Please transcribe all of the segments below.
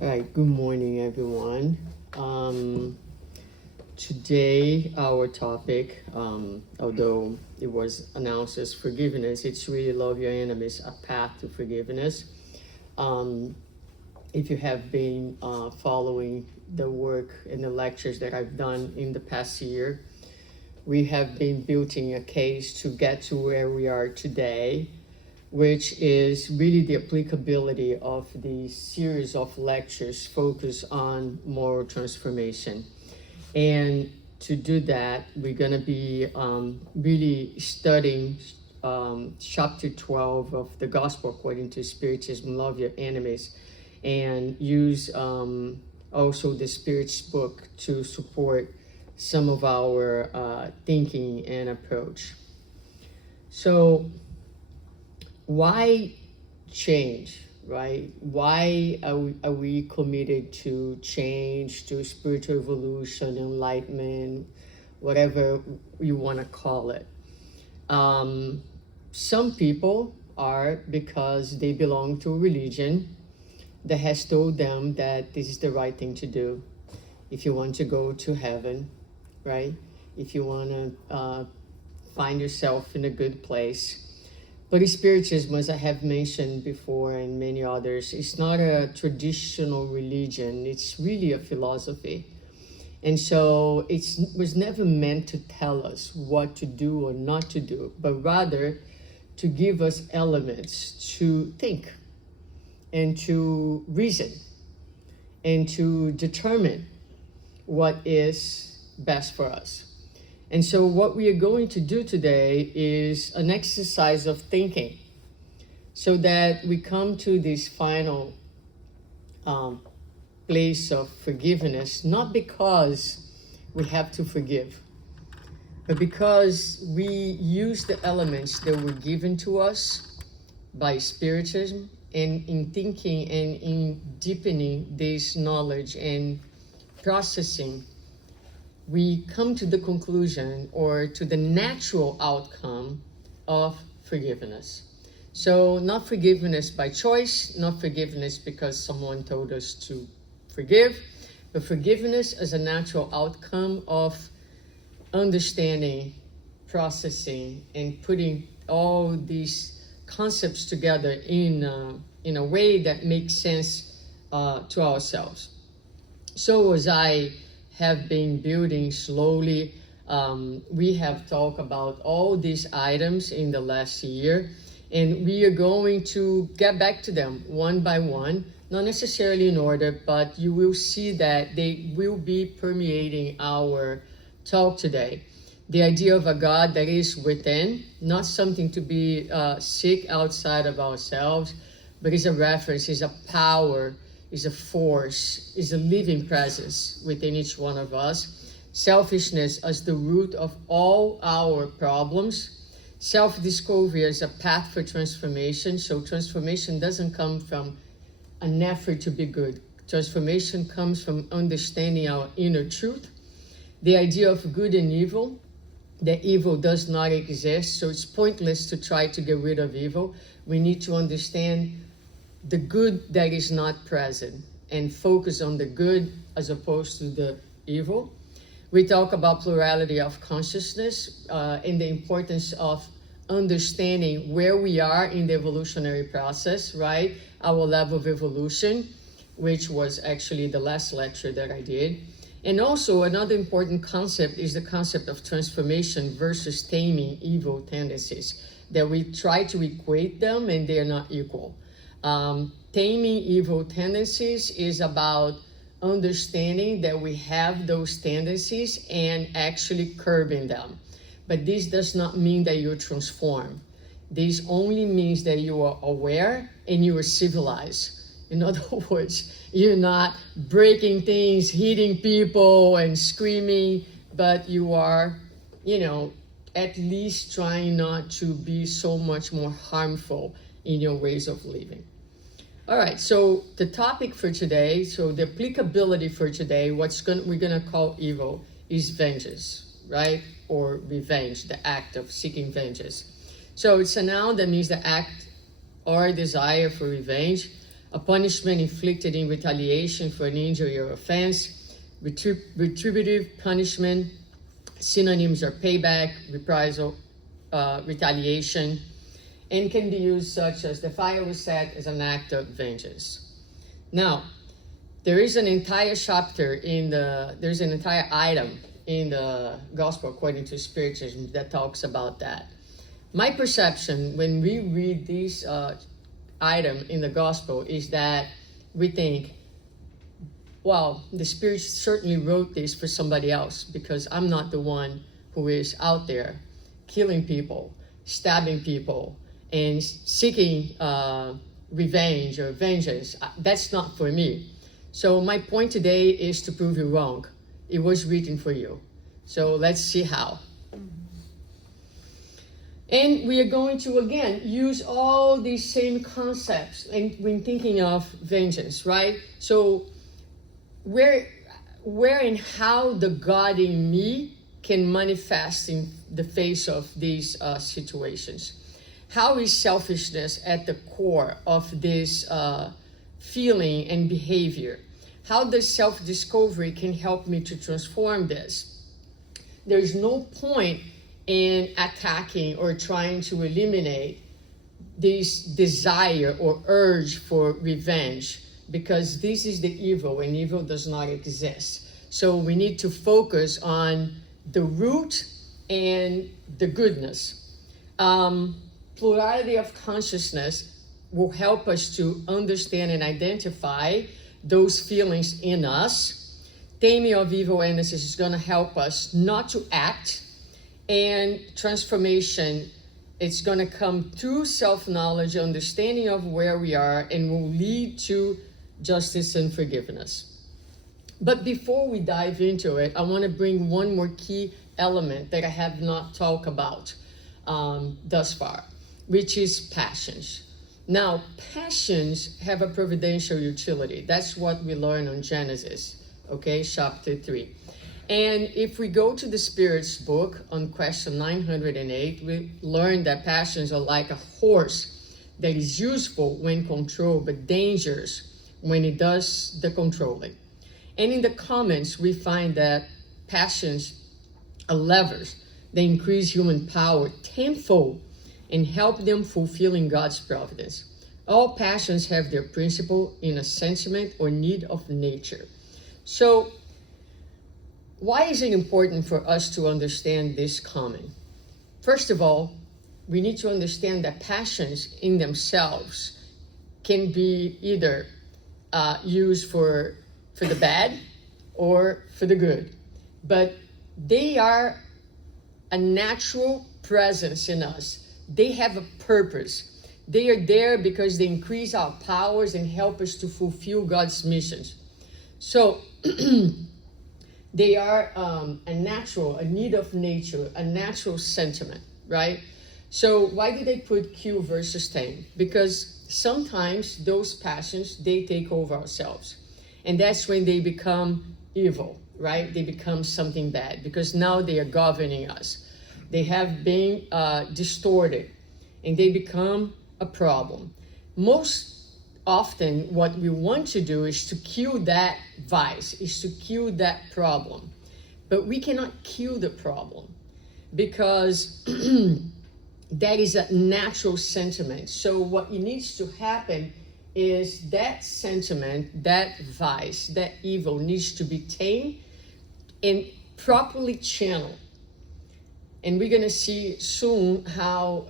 All right, good morning, everyone. Today, our topic, although it was announced as forgiveness, it's really love your enemies, a path to forgiveness. If you have been following the work and the lectures that I've done in the past year, we have been building a case to get to where we are today, which is really the applicability of the series of lectures focused on moral transformation. And to do that, we're going to be really studying chapter 12 of the Gospel according to Spiritism, Love Your Enemies, and use also the Spirit's book to support some of our thinking and approach. So, why change, right? Why are we committed to change, to spiritual evolution, enlightenment, whatever you want to call it? Some people are because they belong to a religion that has told them that this is the right thing to do if you want to go to heaven, right? If you want to find yourself in a good place. But Spiritism, as I have mentioned before and many others, it's not a traditional religion. It's really a philosophy. And so it was never meant to tell us what to do or not to do, but rather to give us elements to think and to reason and to determine what is best for us. And so what we are going to do today is an exercise of thinking so that we come to this final place of forgiveness, not because we have to forgive, but because we use the elements that were given to us by Spiritism, and in thinking and in deepening this knowledge and processing, we come to the conclusion or to the natural outcome of forgiveness. So not forgiveness by choice, not forgiveness because someone told us to forgive, but forgiveness as a natural outcome of understanding, processing, and putting all these concepts together in a way that makes sense to ourselves. So as I have been building slowly. We have talked about all these items in the last year, and we are going to get back to them one by one, not necessarily in order, but you will see that they will be permeating our talk today. The idea of a God that is within, not something to be seek outside of ourselves, but is a reference, is a power, is a force, is a living presence within each one of us. Selfishness as the root of all our problems. Self-discovery as a path for transformation. So transformation doesn't come from an effort to be good. Transformation comes from understanding our inner truth. The idea of good and evil, that evil does not exist, so it's pointless to try to get rid of evil. We need to understand the good that is not present and focus on the good as opposed to the evil. We talk about plurality of consciousness and the importance of understanding where we are in the evolutionary process, right? Our level of evolution, which was actually the last lecture that I did. And also another important concept is the concept of transformation versus taming evil tendencies, that we try to equate them and they are not equal. Taming evil tendencies is about understanding that we have those tendencies and actually curbing them. But this does not mean that you transform. This only means that you are aware and you are civilized. In other words, you're not breaking things, hitting people and screaming, but you are, at least trying not to be so much more harmful in your ways of living. All right, so the topic for today, so the applicability for today, we're gonna call evil is vengeance, right? Or revenge, the act of seeking vengeance. So it's a noun that means the act or desire for revenge. a punishment inflicted in retaliation for an injury or offense, retributive punishment. Synonyms are payback, reprisal, retaliation, and can be used such as the fire was set as an act of vengeance. Now, there is an entire chapter there's an entire item in the Gospel according to Spiritism that talks about that. My perception when we read this item in the Gospel is that we think, well, the Spirit certainly wrote this for somebody else, because I'm not the one who is out there killing people, stabbing people, and seeking revenge or vengeance. That's not for me. So my point today is to prove you wrong. It was written for you. So let's see how. And we are going to, again, use all these same concepts when thinking of vengeance, right? So where and how the God in me can manifest in the face of these situations. How is selfishness at the core of this feeling and behavior? How does self-discovery can help me to transform this? There's no point in attacking or trying to eliminate this desire or urge for revenge, because this is the evil, and evil does not exist. So we need to focus on the root and the goodness. Plurality of consciousness will help us to understand and identify those feelings in us. Taming of evil energies is going to help us not to act, and transformation, it's going to come through self-knowledge, understanding of where we are, and will lead to justice and forgiveness. But before we dive into it, I want to bring one more key element that I have not talked about thus far, which is passions. Now, passions have a providential utility. That's what we learn on Genesis, okay, chapter 3. And if we go to the Spirit's book on question 908, we learn that passions are like a horse that is useful when controlled, but dangerous when it does the controlling. And in the comments, we find that passions are levers. They increase human power tenfold and help them fulfilling God's providence. All passions have their principle in a sentiment or need of nature. So, why is it important for us to understand this comment? First of all, we need to understand that passions in themselves can be either used for the bad or for the good. But they are a natural presence in us. They have a purpose. They are there because they increase our powers and help us to fulfill God's missions. So, they are a need of nature, a natural sentiment, right? So why do they put Q versus tame? Because sometimes those passions, they take over ourselves. And that's when they become evil, right? They become something bad, because now they are governing us. They have been distorted, and they become a problem. Most often what we want to do is to kill that vice, is to kill that problem. But we cannot kill the problem, because that is a natural sentiment. So what needs to happen is that sentiment, that vice, that evil needs to be tamed and properly channeled. And we're going to see soon how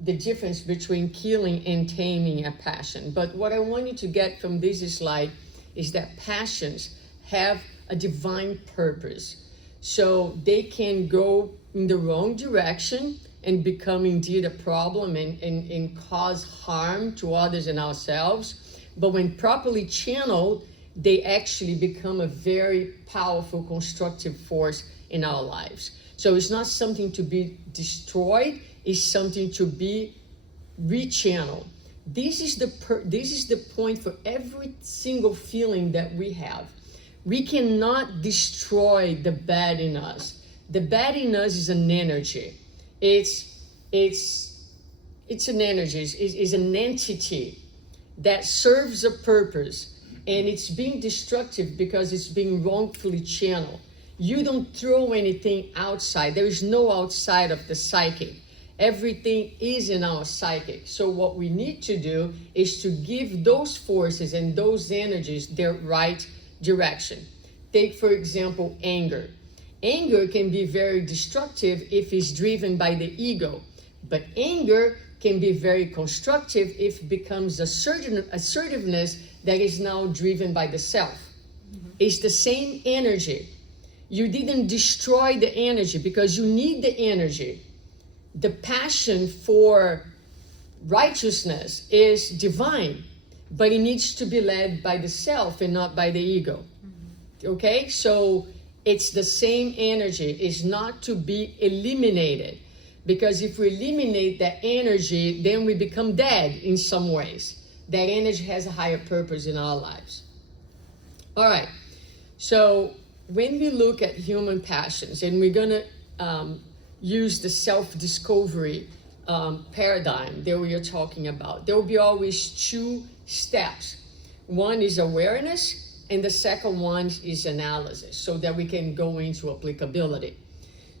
the difference between killing and taming a passion. But what I want you to get from this slide is that passions have a divine purpose. So they can go in the wrong direction and become indeed a problem and cause harm to others and ourselves. But when properly channeled, they actually become a very powerful, constructive force in our lives. So it's not something to be destroyed, it's something to be rechanneled. This is the point for every single feeling that we have. We cannot destroy the bad in us. The bad in us is an energy. It's an energy, it's an entity. that serves a purpose, and it's being destructive because it's being wrongfully channeled. You don't throw anything outside. There is no outside of the psychic. Everything is in our psychic. So what we need to do is to give those forces and those energies their right direction. Take, for example, anger. Anger can be very destructive if it's driven by the ego, but anger can be very constructive if it becomes assertiveness that is now driven by the self. It's the same energy. You didn't destroy the energy because you need the energy. The passion for righteousness is divine, but it needs to be led by the self and not by the ego. Okay? So it's the same energy. It's not to be eliminated. Because if we eliminate that energy, then we become dead in some ways. That energy has a higher purpose in our lives. All right. So when we look at human passions, and we're going to use the self-discovery paradigm that we are talking about, there will be always two steps. One is awareness, and the second one is analysis, so that we can go into applicability.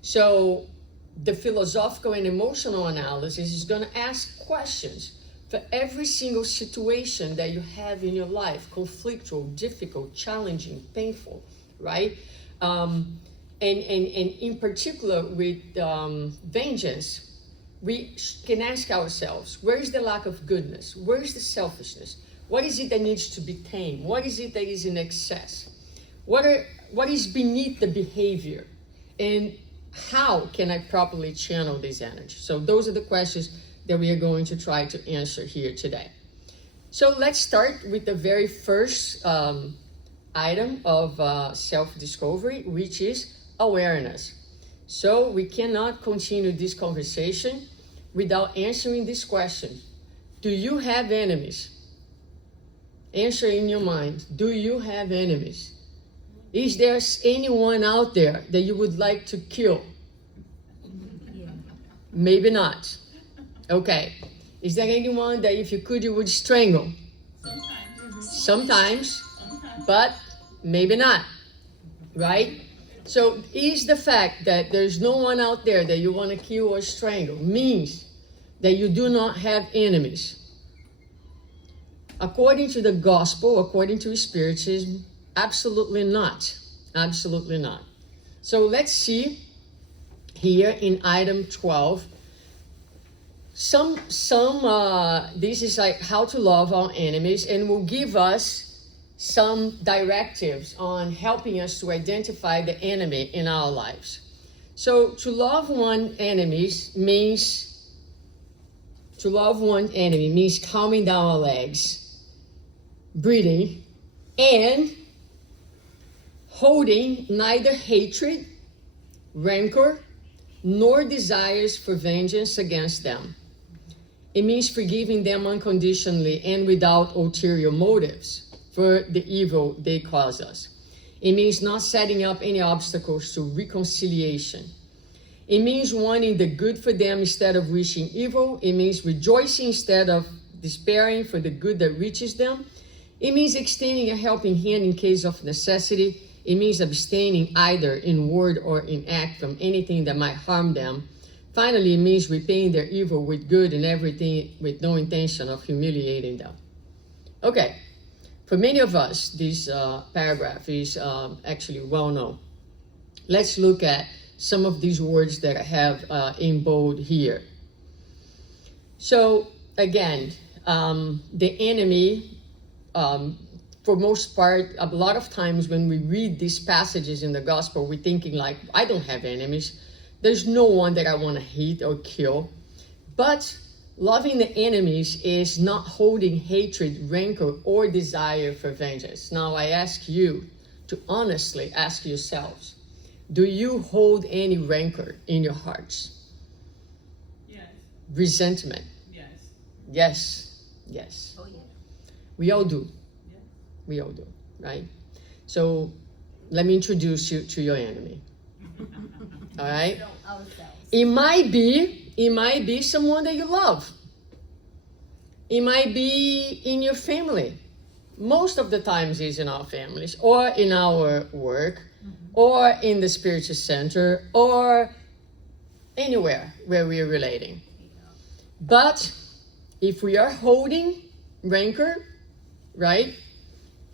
So the philosophical and emotional analysis is going to ask questions for every single situation that you have in your life, conflictual, difficult, challenging, painful, right? And in particular with vengeance, we can ask ourselves, where is the lack of goodness? Where is the selfishness? What is it that needs to be tamed? What is it that is in excess? What is beneath the behavior? And how can I properly channel this energy? So those are the questions that we are going to try to answer here today. So let's start with the very first item of self-discovery, which is awareness. So we cannot continue this conversation without answering this question. Do you have enemies? Answer in your mind. Do you have enemies? Is there anyone out there that you would like to kill? Yeah. Maybe not. Okay. Is there anyone that if you could, you would strangle? Sometimes. But maybe not. Right? So is the fact that there's no one out there that you want to kill or strangle means that you do not have enemies? According to the gospel, according to spiritism, absolutely not. Absolutely not. So let's see here in item 12. This is like how to love our enemies, and will give us some directives on helping us to identify the enemy in our lives. So to love one enemy means calming down our legs, breathing, and holding neither hatred, rancor, nor desires for vengeance against them. It means forgiving them unconditionally and without ulterior motives for the evil they cause us. It means not setting up any obstacles to reconciliation. It means wanting the good for them instead of wishing evil. It means rejoicing instead of despairing for the good that reaches them. It means extending a helping hand in case of necessity. It means abstaining either in word or in act from anything that might harm them. Finally, it means repaying their evil with good and everything with no intention of humiliating them. Okay, for many of us, this paragraph is actually well known. Let's look at some of these words that I have in bold here. So again, the enemy, for most part, a lot of times when we read these passages in the gospel, we're thinking like, I don't have enemies. There's no one that I want to hate or kill. But loving the enemies is not holding hatred, rancor, or desire for vengeance. Now I ask you to honestly ask yourselves, do you hold any rancor in your hearts? Yes. Resentment? Yes. Yes. Yes. Oh, yeah. We all do. Yeah. We all do, right? So let me introduce you to your enemy. All right? Ourselves. It might be someone that you love. It might be in your family. Most of the times it's in our families, or in our work, or in the spiritual center, or anywhere where we are relating. But if we are holding rancor, right?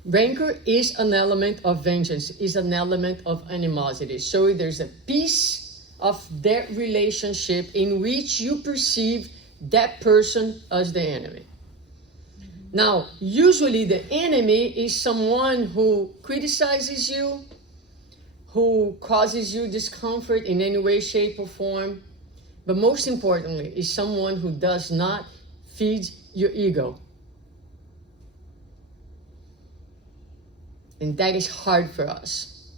Rancor is an element of vengeance, is an element of animosity. So there's a piece of that relationship in which you perceive that person as the enemy. Now, usually the enemy is someone who criticizes you, who causes you discomfort in any way, shape, or form. But most importantly, is someone who does not feed your ego. And that is hard for us.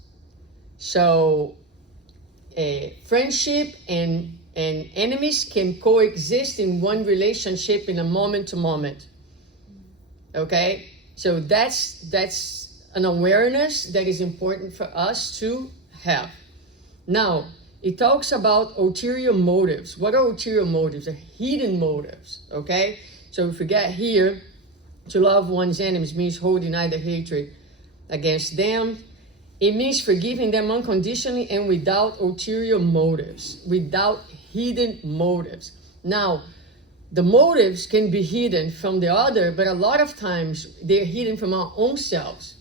So, friendship and enemies can coexist in one relationship in a moment to moment. Okay? So that's an awareness that is important for us to have. Now, it talks about ulterior motives. What are ulterior motives? They're hidden motives. Okay? So if we get here, to love one's enemies means holding either hatred against them. It means forgiving them unconditionally and without ulterior motives, without hidden motives. Now, the motives can be hidden from the other, but a lot of times they're hidden from our own selves.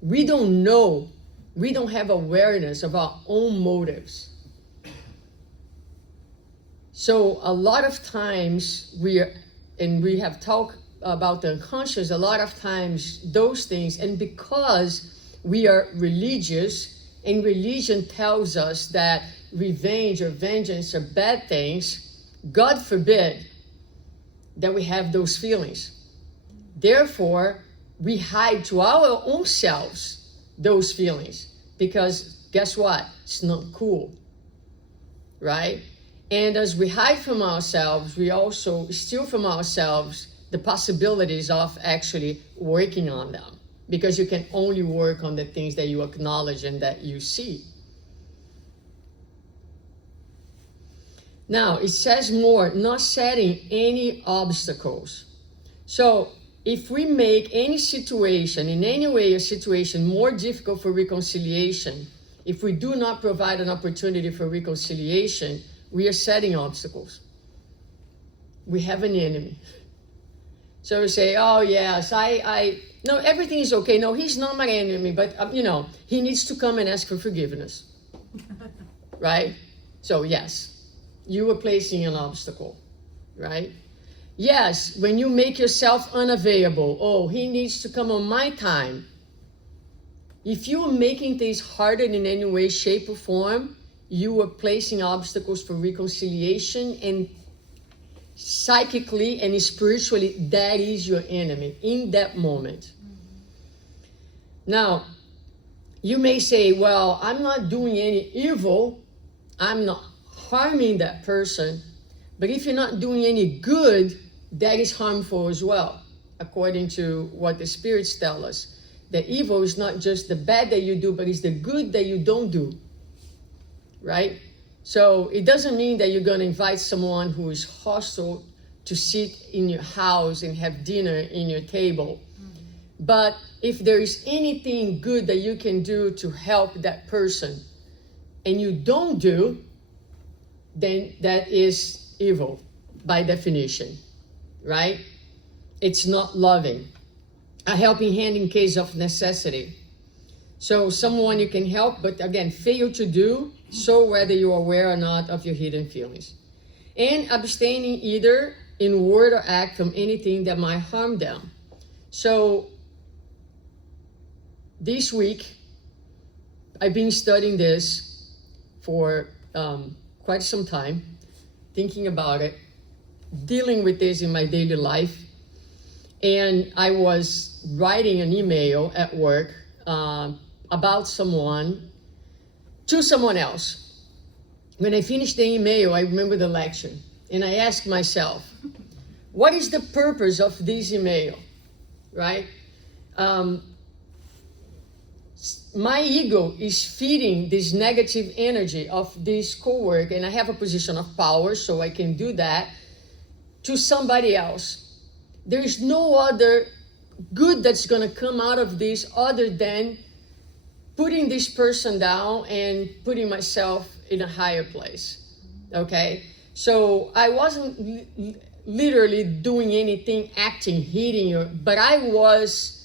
We don't know, we don't have awareness of our own motives. So a lot of times we have talked about the unconscious, a lot of times those things, and because we are religious, and religion tells us that revenge or vengeance are bad things, God forbid that we have those feelings. Therefore, we hide to our own selves those feelings, because guess what? It's not cool, right? And as we hide from ourselves, we also steal from ourselves the possibilities of actually working on them, because you can only work on the things that you acknowledge and that you see. Now, it says more, not setting any obstacles. So if we make any situation, in any way a situation, more difficult for reconciliation, if we do not provide an opportunity for reconciliation, we are setting obstacles. We have an enemy. So we say, oh yes, no, everything is okay. No, he's not my enemy, but he needs to come and ask for forgiveness. Right? So yes, you are placing an obstacle, right? Yes, when you make yourself unavailable, oh, he needs to come on my time. If you are making things harder in any way, shape, or form, you are placing obstacles for reconciliation, and psychically and spiritually, that is your enemy in that moment. Now, you may say, well, I'm not doing any evil. I'm not harming that person. But if you're not doing any good, that is harmful as well, according to what the spirits tell us. The evil is not just the bad that you do, but it's the good that you don't do, right? So it doesn't mean that you're going to invite someone who is hostile to sit in your house and have dinner in your table. But if there is anything good that you can do to help that person and you don't do, then that is evil by definition, right? It's not loving. A helping hand in case of necessity. So someone you can help, but again, fail to do so, whether you are aware or not of your hidden feelings. And abstaining either in word or act from anything that might harm them. So this week, I've been studying this for quite some time, thinking about it, dealing with this in my daily life. And I was writing an email at work about someone to someone else. When I finished the email, I remember the lecture. And I asked myself, what is the purpose of this email, right? My ego is feeding this negative energy of this coworker, and I have a position of power, so I can do that, to somebody else. There is no other good that's going to come out of this other than putting this person down and putting myself in a higher place. Okay? So I wasn't literally doing anything, acting, hitting, but I was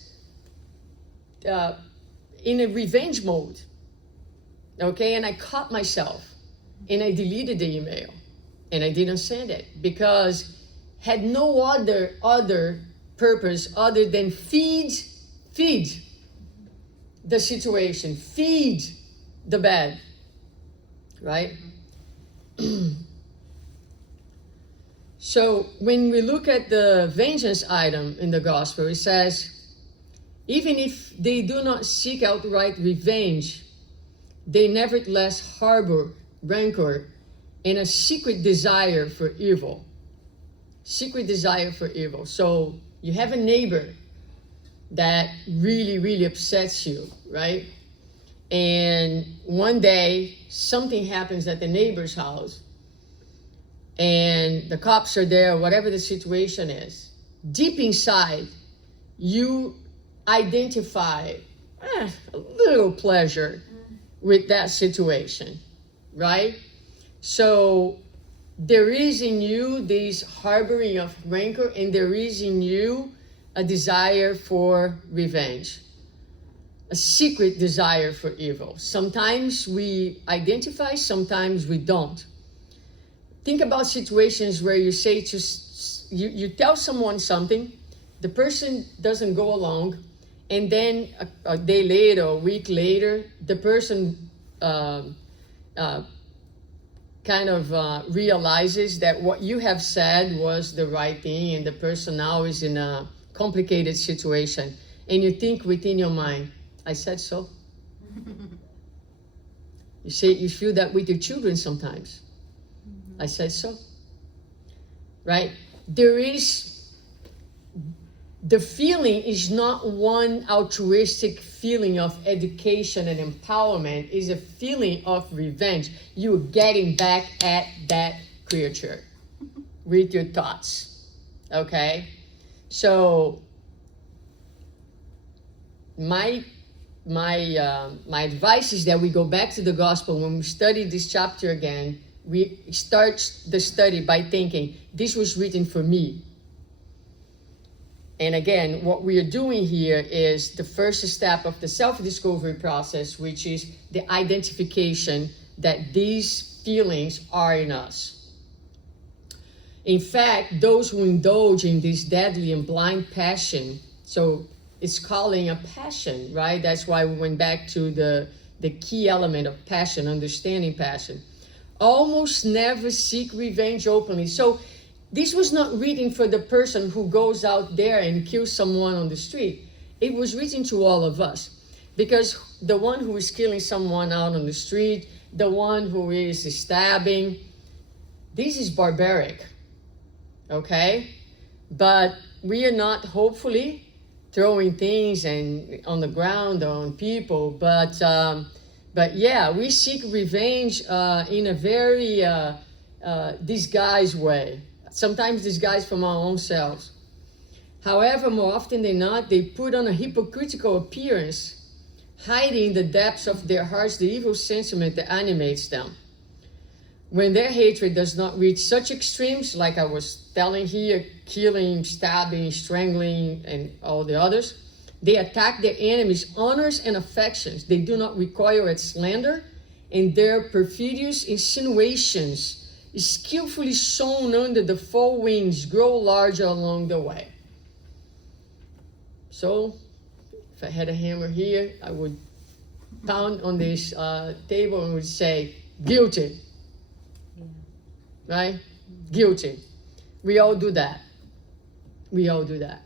in a revenge mode. Okay? And I caught myself and I deleted the email and I didn't send it because had no other purpose other than feed the situation, feed the bad, right? So when we look at the vengeance item in the gospel, it says, even if they do not seek outright revenge, they nevertheless harbor rancor and a secret desire for evil. Secret desire for evil. So you have a neighbor that really, really upsets you, right? And one day something happens at the neighbor's house and the cops are there, whatever the situation is. Deep inside, you identify a little pleasure with that situation, right? So there is in you this harboring of rancor, and there is in you a desire for revenge, a secret desire for evil. Sometimes we identify, sometimes we don't. Think about situations where you say you tell someone something, the person doesn't go along, and then a day later, a week later, the person realizes that what you have said was the right thing, and the person now is in a complicated situation, and you think within your mind, I said so. You feel that with your children sometimes. I said so. Right? The feeling is not one altruistic feeling of education and empowerment, is a feeling of revenge. You're getting back at that creature with your thoughts. Okay? So my advice is that we go back to the gospel. When we study this chapter again, we start the study by thinking, this was written for me. And again, what we are doing here is the first step of the self-discovery process, which is the identification that these feelings are in us. In fact, those who indulge in this deadly and blind passion, so it's calling a passion, right? That's why we went back to the key element of passion, understanding passion. Almost never seek revenge openly. So this was not written for the person who goes out there and kills someone on the street. It was written to all of us. Because the one who is killing someone out on the street, the one who is stabbing, this is barbaric. Okay? But we are not, hopefully, throwing things on the ground or on people. But yeah, we seek revenge in a very disguised way. Sometimes disguised from our own selves. However, more often than not, they put on a hypocritical appearance, hiding in the depths of their hearts the evil sentiment that animates them. When their hatred does not reach such extremes, like I was telling here, killing, stabbing, strangling, and all the others, they attack their enemies' honors and affections. They do not recoil at slander, and their perfidious insinuations, skillfully sown under the four winds, grow larger along the way. So, if I had a hammer here, I would pound on this table and would say, guilty. Right? Guilty. We all do that. We all do that.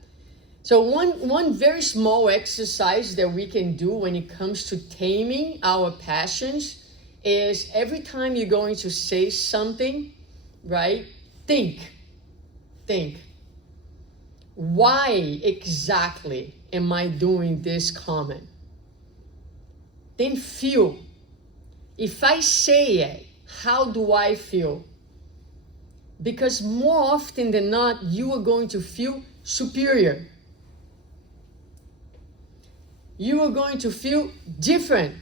So one very small exercise that we can do when it comes to taming our passions is every time you're going to say something, right? Think. Why exactly am I doing this comment? Then feel. If I say it, how do I feel? Because more often than not, you are going to feel superior. You are going to feel different.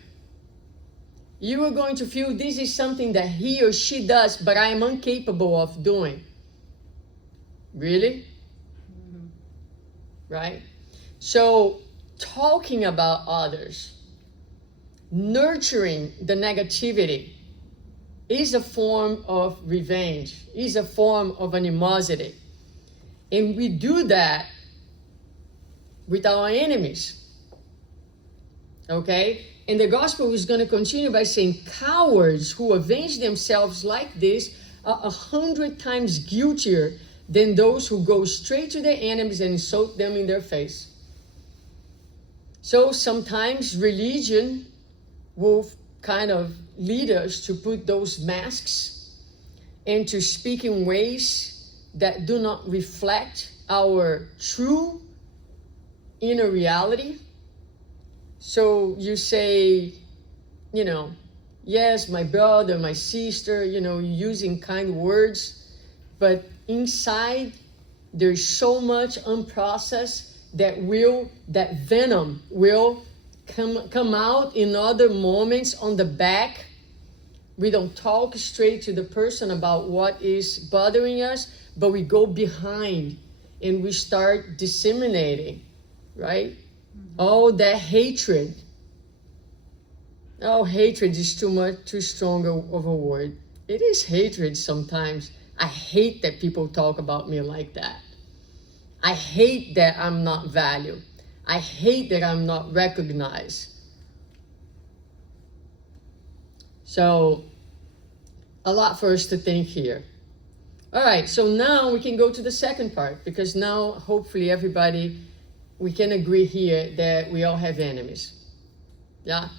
You are going to feel this is something that he or she does, but I am incapable of doing. Really? Mm-hmm. Right? So, talking about others, nurturing the negativity, is a form of revenge, is a form of animosity. And we do that with our enemies. Okay? And the gospel is going to continue by saying cowards who avenge themselves like this are 100 times guiltier than those who go straight to their enemies and insult them in their face. So sometimes religion will kind of lead us to put those masks and to speak in ways that do not reflect our true inner reality. So you say, yes, my brother, my sister, using kind words, but inside there's so much unprocessed that venom will come out in other moments on the back. We don't talk straight to the person about what is bothering us, but we go behind and we start disseminating, right? Oh, that hatred. Oh, hatred is too strong of a word. It is hatred sometimes. I hate that people talk about me like that. I hate that I'm not valued. I hate that I'm not recognized. So, a lot for us to think here. All right, so now we can go to the second part, because now hopefully everybody, we can agree here that we all have enemies. Yeah?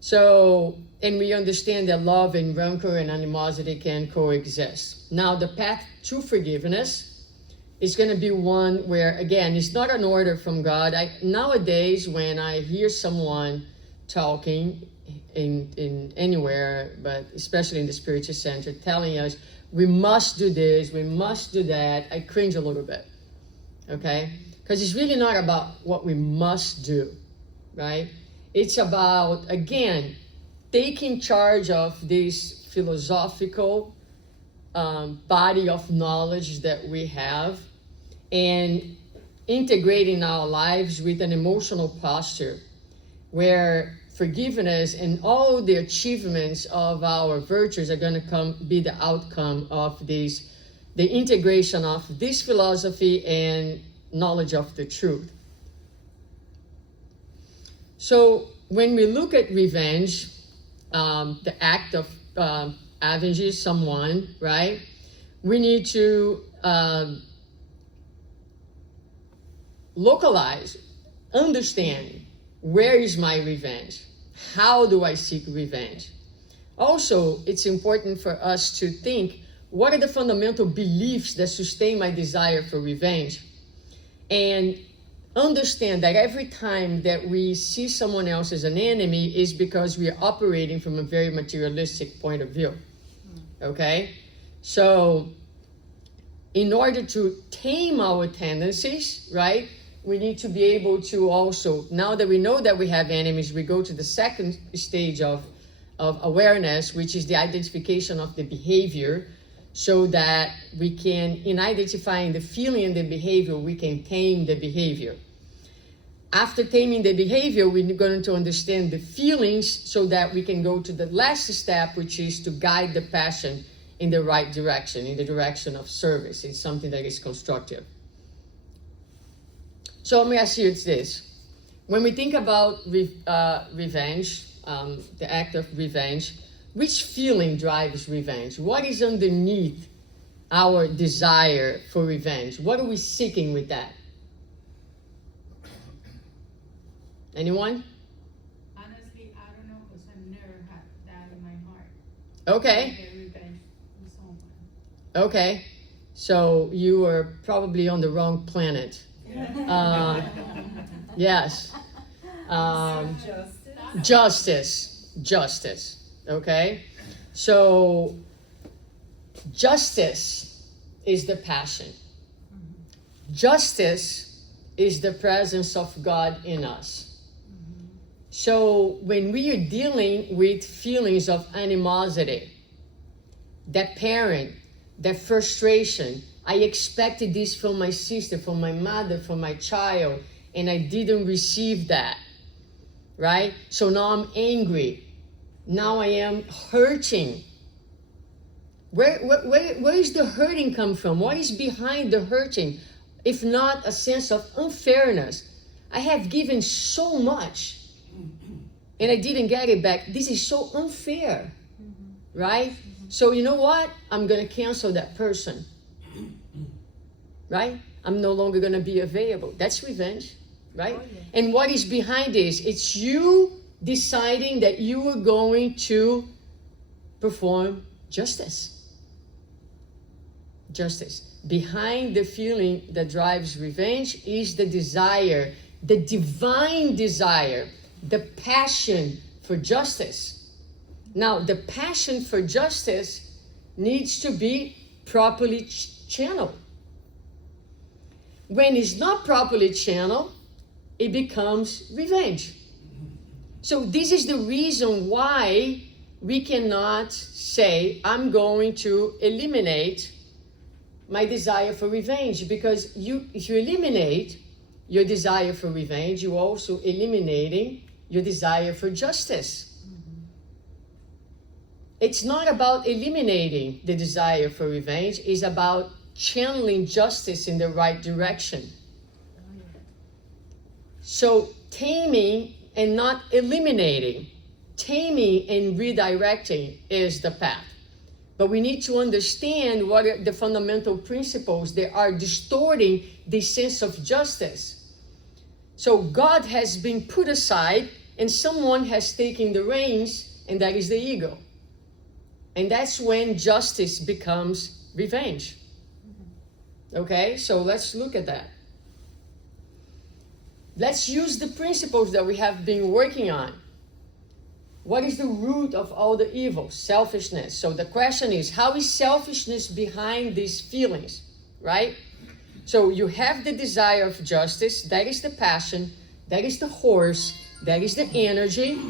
So, and we understand that love and rancor and animosity can coexist. Now, the path to forgiveness is going to be one where, again, it's not an order from God. Nowadays, when I hear someone talking in anywhere, but especially in the spiritual center, telling us, we must do this, we must do that, I cringe a little bit, okay? Because it's really not about what we must do, right? It's about, again, taking charge of this philosophical body of knowledge that we have and integrating our lives with an emotional posture where forgiveness and all the achievements of our virtues are going to be the outcome of the integration of this philosophy and knowledge of the truth. So when we look at revenge, the act of avenging someone, right? We need to localize, understand, where is my revenge? How do I seek revenge? Also, it's important for us to think, what are the fundamental beliefs that sustain my desire for revenge? And understand that every time that we see someone else as an enemy is because we are operating from a very materialistic point of view. Okay? So, in order to tame our tendencies, right, we need to be able to also, now that we know that we have enemies, we go to the second stage of awareness, which is the identification of the behavior, so that we can, in identifying the feeling and the behavior, we can tame the behavior. After taming the behavior, we're going to understand the feelings so that we can go to the last step, which is to guide the passion in the right direction, in the direction of service, in something that is constructive. So let me ask you this. When we think about revenge, the act of revenge, which feeling drives revenge? What is underneath our desire for revenge? What are we seeking with that? Anyone? Honestly, I don't know, because I've never had that in my heart. Okay. Get revenge on someone. Okay. So you are probably on the wrong planet. Yes. Justice. Okay. So justice is the passion. Justice is the presence of God in us. So when we are dealing with feelings of animosity, that parent, that frustration, I expected this from my sister, from my mother, from my child, and I didn't receive that, right? So now I'm angry. Now I am hurting. Where is the hurting come from? What is behind the hurting? If not a sense of unfairness. I have given so much and I didn't get it back. This is so unfair, right? So you know what? I'm going to cancel that person, right? I'm no longer going to be available. That's revenge, right? Oh, yeah. And what is behind this? It's you deciding that you are going to perform justice. Justice. Behind the feeling that drives revenge is the desire, the divine desire, the passion for justice. Now, the passion for justice needs to be properly channeled. When it's not properly channeled, it becomes revenge. So this is the reason why we cannot say, I'm going to eliminate my desire for revenge, because if you eliminate your desire for revenge, you're also eliminating your desire for justice. It's not about eliminating the desire for revenge, it's about channeling justice in the right direction. So taming and not eliminating, taming and redirecting is the path. But we need to understand what are the fundamental principles that are distorting the sense of justice. So God has been put aside and someone has taken the reins, and that is the ego. And that's when justice becomes revenge. Okay, so let's look at that. Let's use the principles that we have been working on. What is the root of all the evil? Selfishness. So the question is, how is selfishness behind these feelings, right? So you have the desire of justice, that is the passion, that is the horse, that is the energy.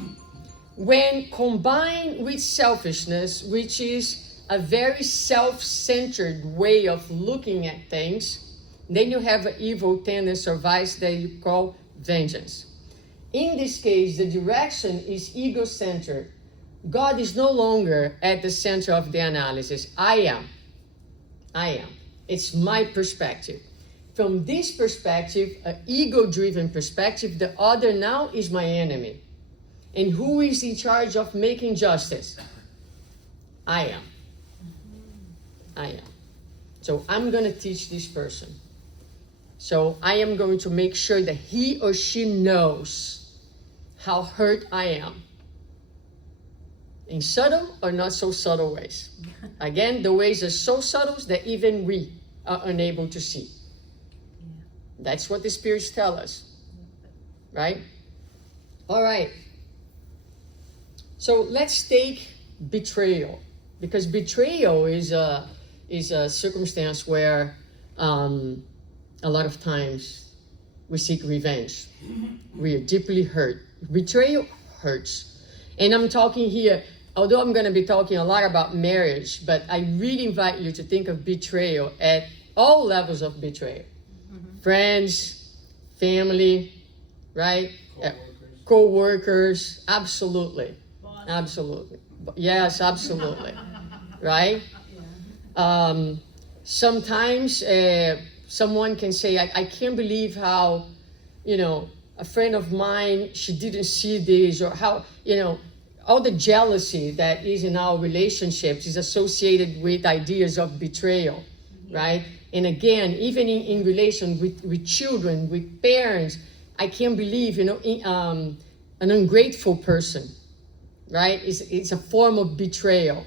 When combined with selfishness, which is a very self-centered way of looking at things, then you have an evil tendency or vice that you call vengeance. In this case, the direction is ego-centered. God is no longer at the center of the analysis. I am. It's my perspective. From this perspective, an ego-driven perspective, the other now is my enemy. And who is in charge of making justice? I am. So I'm going to teach this person. So I am going to make sure that he or she knows how hurt I am. In subtle or not so subtle ways. Again, the ways are so subtle that even we are unable to see. That's what the spirits tell us. Right? All right. So let's take betrayal. Because betrayal is a circumstance where a lot of times we seek revenge. We are deeply hurt. Betrayal hurts. And I'm talking here, although I'm going to be talking a lot about marriage, but I really invite you to think of betrayal at all levels of betrayal. Friends, family, right? Co-workers, absolutely. Absolutely. Yes, absolutely. Right? Sometimes someone can say, I can't believe how, a friend of mine, she didn't see this, or how, all the jealousy that is in our relationships is associated with ideas of betrayal, right? And again, even in relation with children, with parents, I can't believe, an ungrateful person, right? It's a form of betrayal.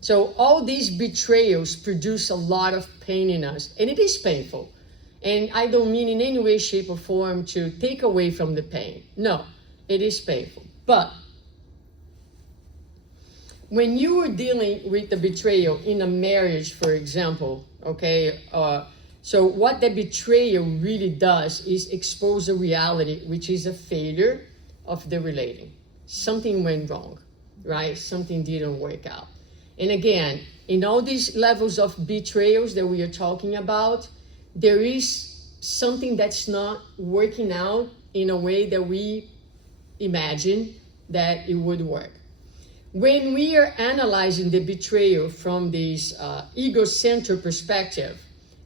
So all these betrayals produce a lot of pain in us, and it is painful. And I don't mean in any way, shape, or form to take away from the pain. No, it is painful. But when you are dealing with the betrayal in a marriage, for example, okay, So what the betrayal really does is expose a reality, which is a failure of the relating. Something went wrong, right? Something didn't work out. And again, in all these levels of betrayals that we are talking about, there is something that's not working out in a way that we imagine that it would work. When we are analyzing the betrayal from this ego-centered perspective,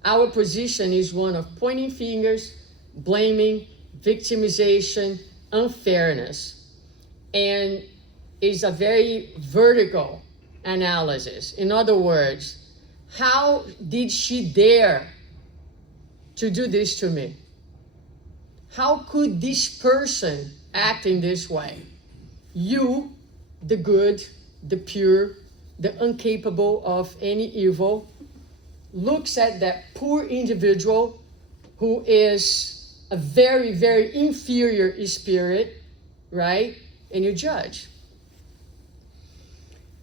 our position is one of pointing fingers, blaming, victimization, unfairness, and is a very vertical analysis. In other words, how did she dare to do this to me? How could this person act in this way? You, the good, the pure, the incapable of any evil, looks at that poor individual who is a very, very inferior spirit, right? And you judge.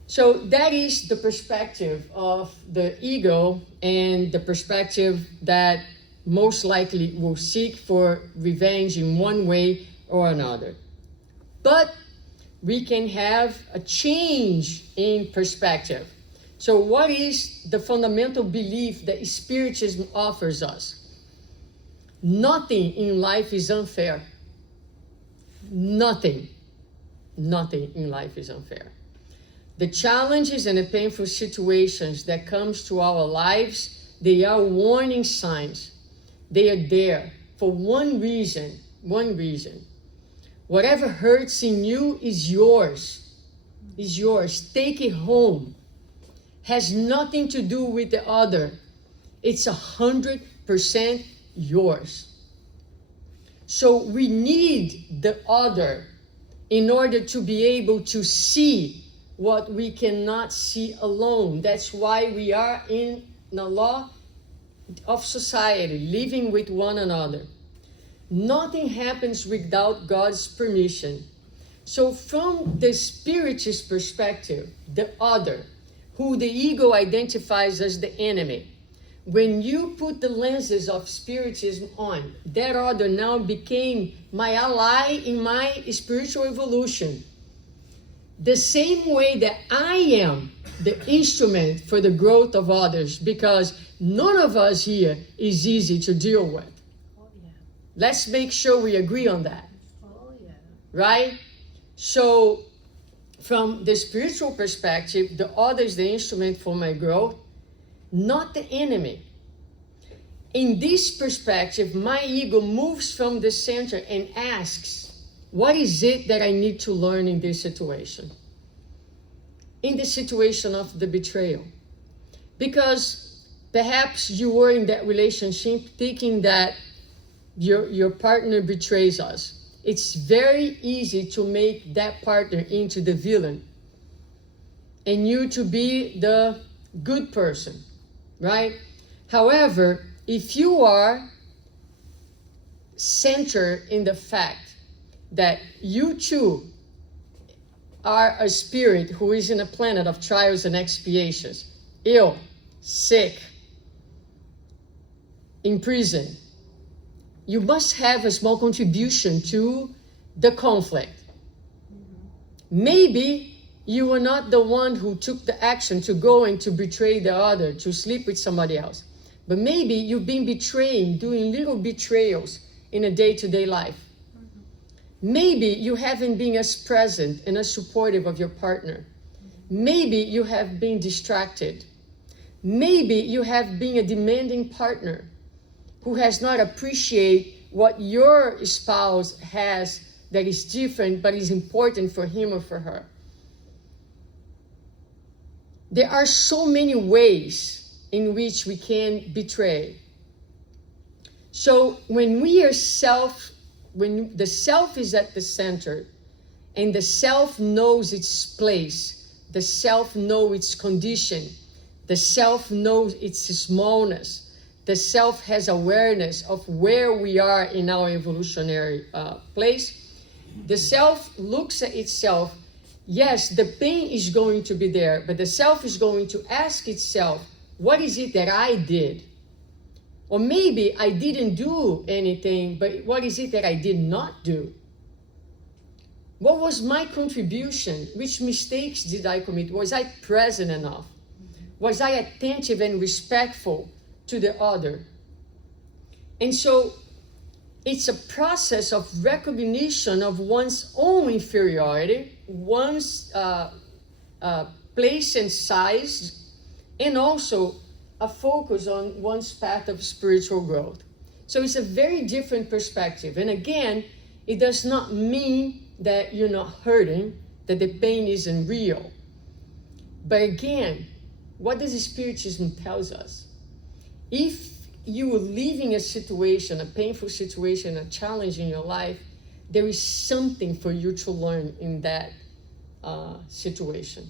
So that is the perspective of the ego, and the perspective that most likely will seek for revenge in one way or another. But we can have a change in perspective. So what is the fundamental belief that Spiritism offers us? Nothing in life is unfair. Nothing in life is unfair. The challenges and the painful situations that comes to our lives, they are warning signs. They are there for one reason. Whatever hurts in you is yours. Take it home. Has nothing to do with the other. It's 100% yours. So we need the other in order to be able to see what we cannot see alone. That's why we are in the law of society, living with one another. Nothing happens without God's permission. So from the Spiritist perspective, the other, who the ego identifies as the enemy, when you put the lenses of Spiritism on, that other now became my ally in my spiritual evolution. The same way that I am the instrument for the growth of others, because none of us here is easy to deal with. Oh, yeah. Let's make sure we agree on that. Oh, yeah. Right? So from the spiritual perspective, the other is the instrument for my growth, not the enemy. In this perspective, my ego moves from the center and asks, what is it that I need to learn in this situation? In the situation of the betrayal. Because perhaps you were in that relationship thinking that your partner betrays us. It's very easy to make that partner into the villain and you to be the good person, right? However, if you are centered in the fact that you too are a spirit who is in a planet of trials and expiations, ill, sick, in prison, you must have a small contribution to the conflict. Maybe you were not the one who took the action to go and to betray the other, to sleep with somebody else. But maybe you've been betraying, doing little betrayals in a day-to-day life. Maybe you haven't been as present and as supportive of your partner. Maybe you have been distracted. Maybe you have been a demanding partner who has not appreciated what your spouse has that is different but is important for him or for her. There are so many ways in which we can betray. So when the self is at the center and the self knows its place, the self knows its condition, the self knows its smallness, the self has awareness of where we are in our evolutionary place, the self looks at itself. Yes, the pain is going to be there, but the self is going to ask itself, what is it that I did? Or maybe I didn't do anything, but what is it that I did not do? What was my contribution? Which mistakes did I commit? Was I present enough? Was I attentive and respectful to the other? And so it's a process of recognition of one's own inferiority, one's place and size, and also a focus on one's path of spiritual growth. So it's a very different perspective. And again, it does not mean that you're not hurting, that the pain isn't real. But again, what does Spiritism tells us? If you are leaving a situation, a painful situation, a challenge in your life, there is something for you to learn in that situation.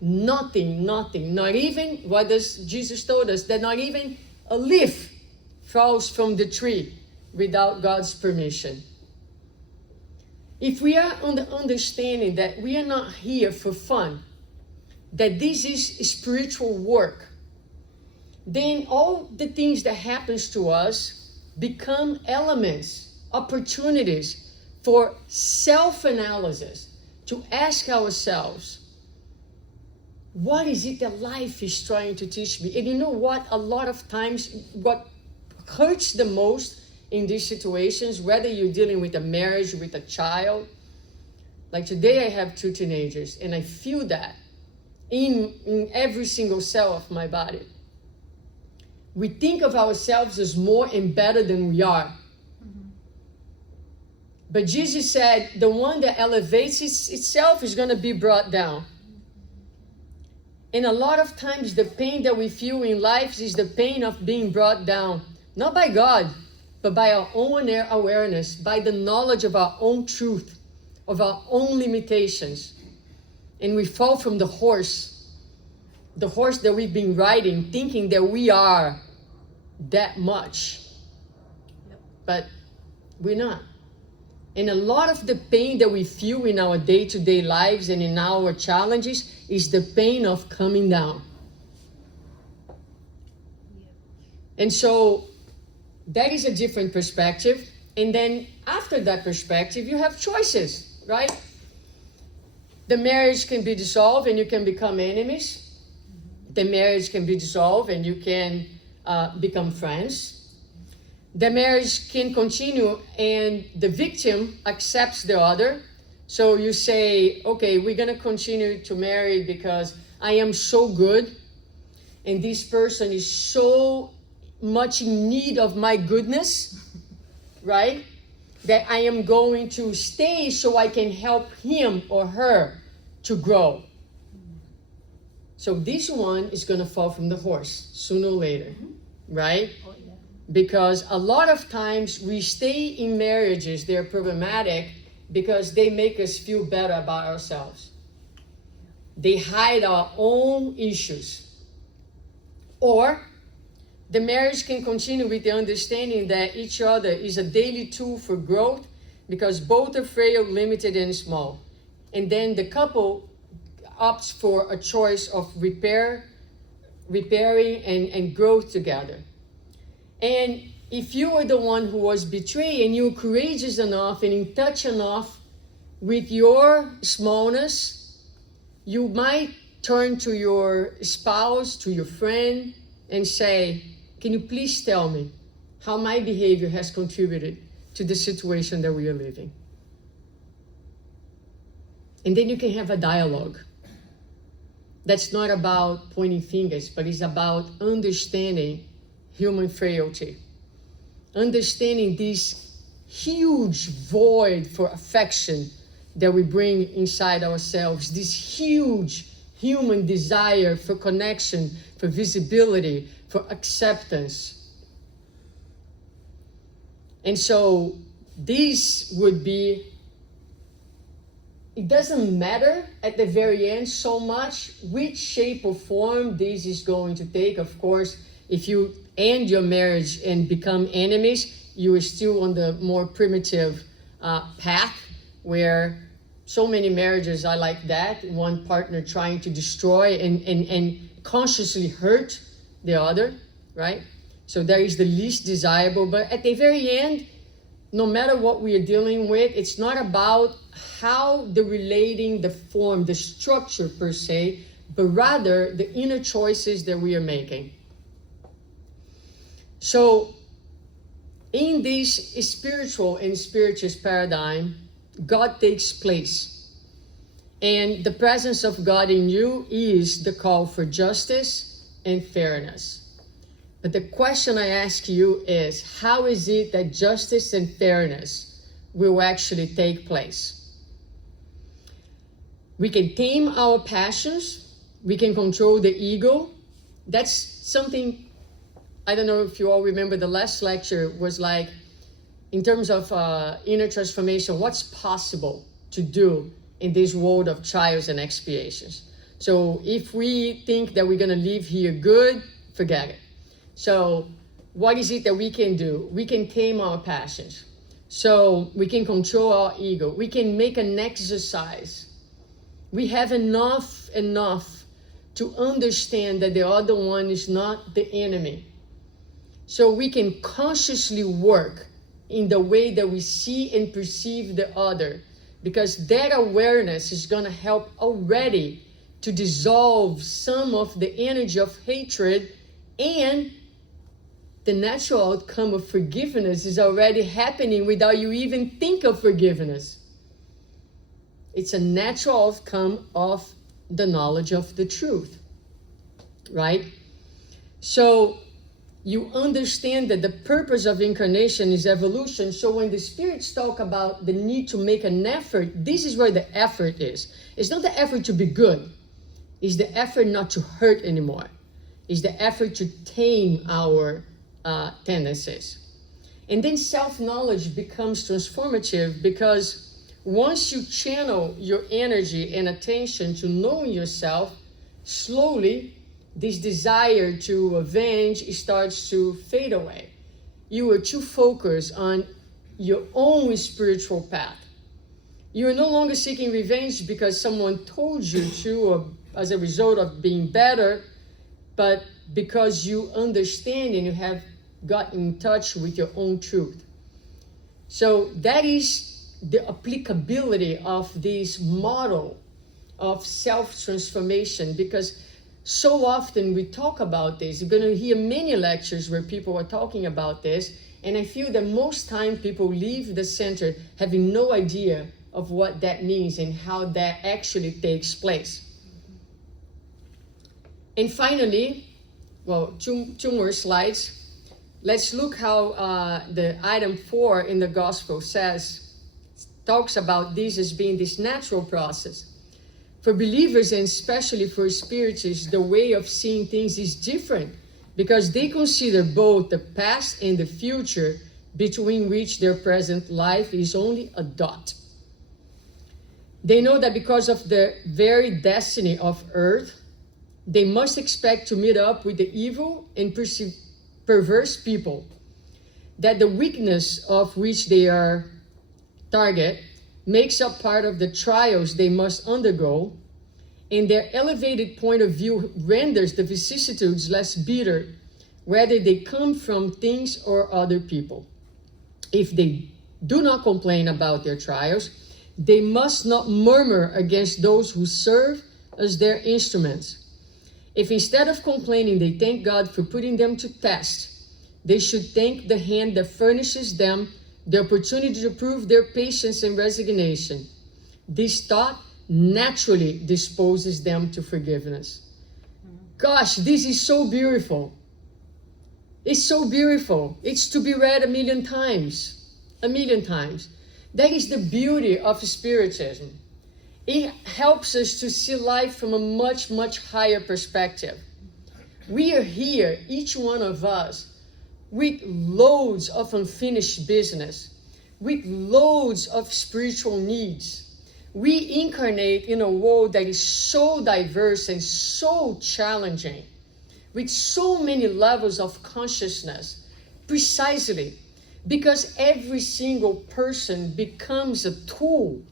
Nothing, not even, what does Jesus told us, that not even a leaf falls from the tree without God's permission. If we are on the understanding that we are not here for fun, that this is spiritual work, then all the things that happens to us become elements, opportunities for self-analysis, to ask ourselves, what is it that life is trying to teach me? And you know what? A lot of times, what hurts the most in these situations, whether you're dealing with a marriage, with a child, like today I have 2 teenagers, and I feel that in every single cell of my body. We think of ourselves as more and better than we are. But Jesus said, the one that elevates itself is going to be brought down. And a lot of times the pain that we feel in life is the pain of being brought down, not by God, but by our own awareness, by the knowledge of our own truth, of our own limitations. And we fall from the horse that we've been riding, thinking that we are that much. But we're not. And a lot of the pain that we feel in our day-to-day lives and in our challenges is the pain of coming down. And so that is a different perspective. And then after that perspective, you have choices, right? The marriage can be dissolved and you can become enemies. The marriage can be dissolved and you can become friends. The marriage can continue and the victim accepts the other. So you say, okay, we're going to continue to marry because I am so good and this person is so much in need of my goodness, right? That I am going to stay so I can help him or her to grow. So this one is going to fall from the horse sooner or later, right? Because a lot of times we stay in marriages, they're problematic because they make us feel better about ourselves. They hide our own issues. Or the marriage can continue with the understanding that each other is a daily tool for growth because both are frail, limited, and small. And then the couple opts for a choice of repairing and growth together. And if you are the one who was betrayed and you're courageous enough and in touch enough with your smallness, you might turn to your spouse, to your friend, and say, can you please tell me how my behavior has contributed to the situation that we are living? And then you can have a dialogue. That's not about pointing fingers, but it's about understanding human frailty. Understanding this huge void for affection that we bring inside ourselves, this huge human desire for connection, for visibility, for acceptance. And so this would be, it doesn't matter at the very end so much which shape or form this is going to take. Of course, if you end your marriage and become enemies, you are still on the more primitive path where so many marriages are like that. One partner trying to destroy and consciously hurt the other, right? So that is the least desirable. But at the very end, no matter what we are dealing with, it's not about how the relating, the form, the structure per se, but rather the inner choices that we are making. So in this spiritual and spiritist paradigm, God takes place. And the presence of God in you is the call for justice and fairness. But the question I ask you is, how is it that justice and fairness will actually take place? We can tame our passions. We can control the ego. That's something, I don't know if you all remember, the last lecture was like, in terms of inner transformation, what's possible to do in this world of trials and expiations? So if we think that we're going to live here good, forget it. So what is it that we can do? We can tame our passions. So we can control our ego. We can make an exercise. We have enough to understand that the other one is not the enemy. So we can consciously work in the way that we see and perceive the other, because that awareness is going to help already to dissolve some of the energy of hatred, and the natural outcome of forgiveness is already happening without you even think of forgiveness. It's a natural outcome of the knowledge of the truth, right? So you understand that the purpose of incarnation is evolution. So when the spirits talk about the need to make an effort, this is where the effort is. It's not the effort to be good. It's the effort not to hurt anymore. It's the effort to tame our tendencies. And then self-knowledge becomes transformative, because once you channel your energy and attention to knowing yourself, slowly this desire to avenge starts to fade away. You are too focused on your own spiritual path. You are no longer seeking revenge because someone told you to, or as a result of being better, but because you understand and you have got in touch with your own truth. So that is the applicability of this model of self-transformation, because so often we talk about this. You're going to hear many lectures where people are talking about this, and I feel that most time people leave the center having no idea of what that means and how that actually takes place. And finally, well, two more slides. Let's look how the item 4 in the gospel talks about this as being this natural process. For believers, and especially for spiritists, the way of seeing things is different, because they consider both the past and the future, between which their present life is only a dot. They know that because of the very destiny of earth, they must expect to meet up with the evil and perverse people, that the weakness of which they are target makes up part of the trials they must undergo, and their elevated point of view renders the vicissitudes less bitter, whether they come from things or other people. If they do not complain about their trials, they must not murmur against those who serve as their instruments. If instead of complaining they thank God for putting them to test, they should thank the hand that furnishes them the opportunity to prove their patience and resignation. This thought naturally disposes them to forgiveness. Gosh, this is so beautiful. It's so beautiful. It's to be read a million times. That is the beauty of Spiritism. It helps us to see life from a much, much higher perspective. We are here, each one of us, with loads of unfinished business, with loads of spiritual needs. We incarnate in a world that is so diverse and so challenging, with so many levels of consciousness, precisely because every single person becomes a tool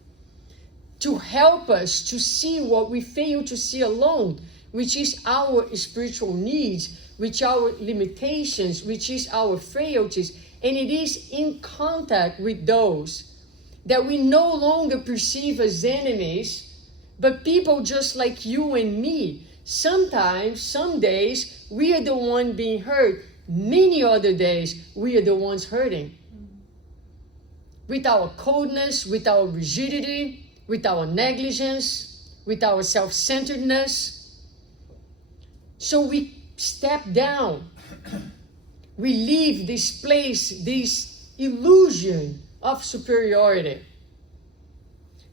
to help us to see what we fail to see alone, which is our spiritual needs, which our limitations, which is our frailties, and it is in contact with those that we no longer perceive as enemies, but people just like you and me. Sometimes, some days, we are the one being hurt. Many other days, we are the ones hurting. With our coldness, with our rigidity, with our negligence, with our self-centeredness. So we step down. We leave this place, this illusion of superiority.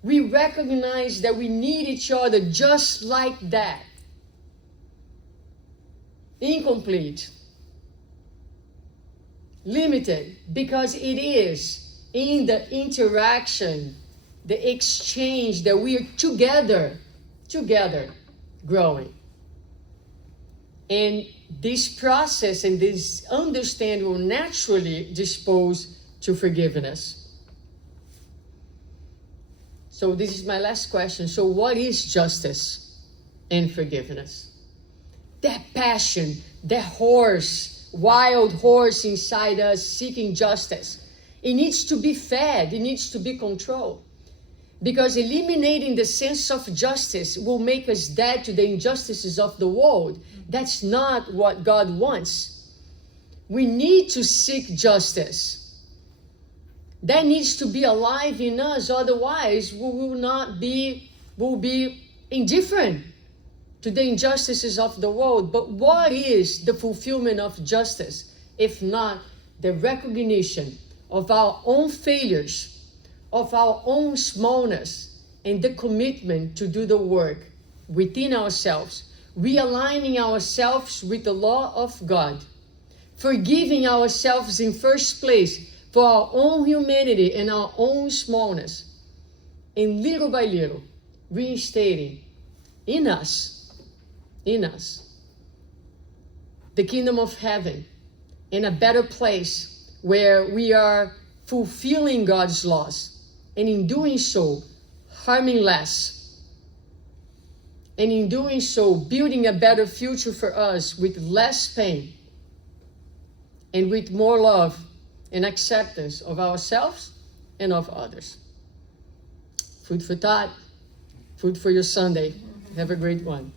We recognize that we need each other just like that. Incomplete. Limited, because it is in the interaction, the exchange that we are together growing. And this process and this understanding will naturally dispose to forgiveness. So this is my last question. So what is justice and forgiveness? That passion, that horse, wild horse inside us seeking justice. It needs to be fed. It needs to be controlled. Because eliminating the sense of justice will make us dead to the injustices of the world. That's not what God wants. We need to seek justice. That needs to be alive in us. Otherwise, we'll be indifferent to the injustices of the world. But what is the fulfillment of justice, if not the recognition of our own failures, of our own smallness, and the commitment to do the work within ourselves, realigning ourselves with the law of God, forgiving ourselves in first place for our own humanity and our own smallness, and little by little reinstating in us, the kingdom of heaven, in a better place where we are fulfilling God's laws, and in doing so, harming less, and in doing so, building a better future for us with less pain, and with more love and acceptance of ourselves and of others. Food for thought, food for your Sunday. Have a great one.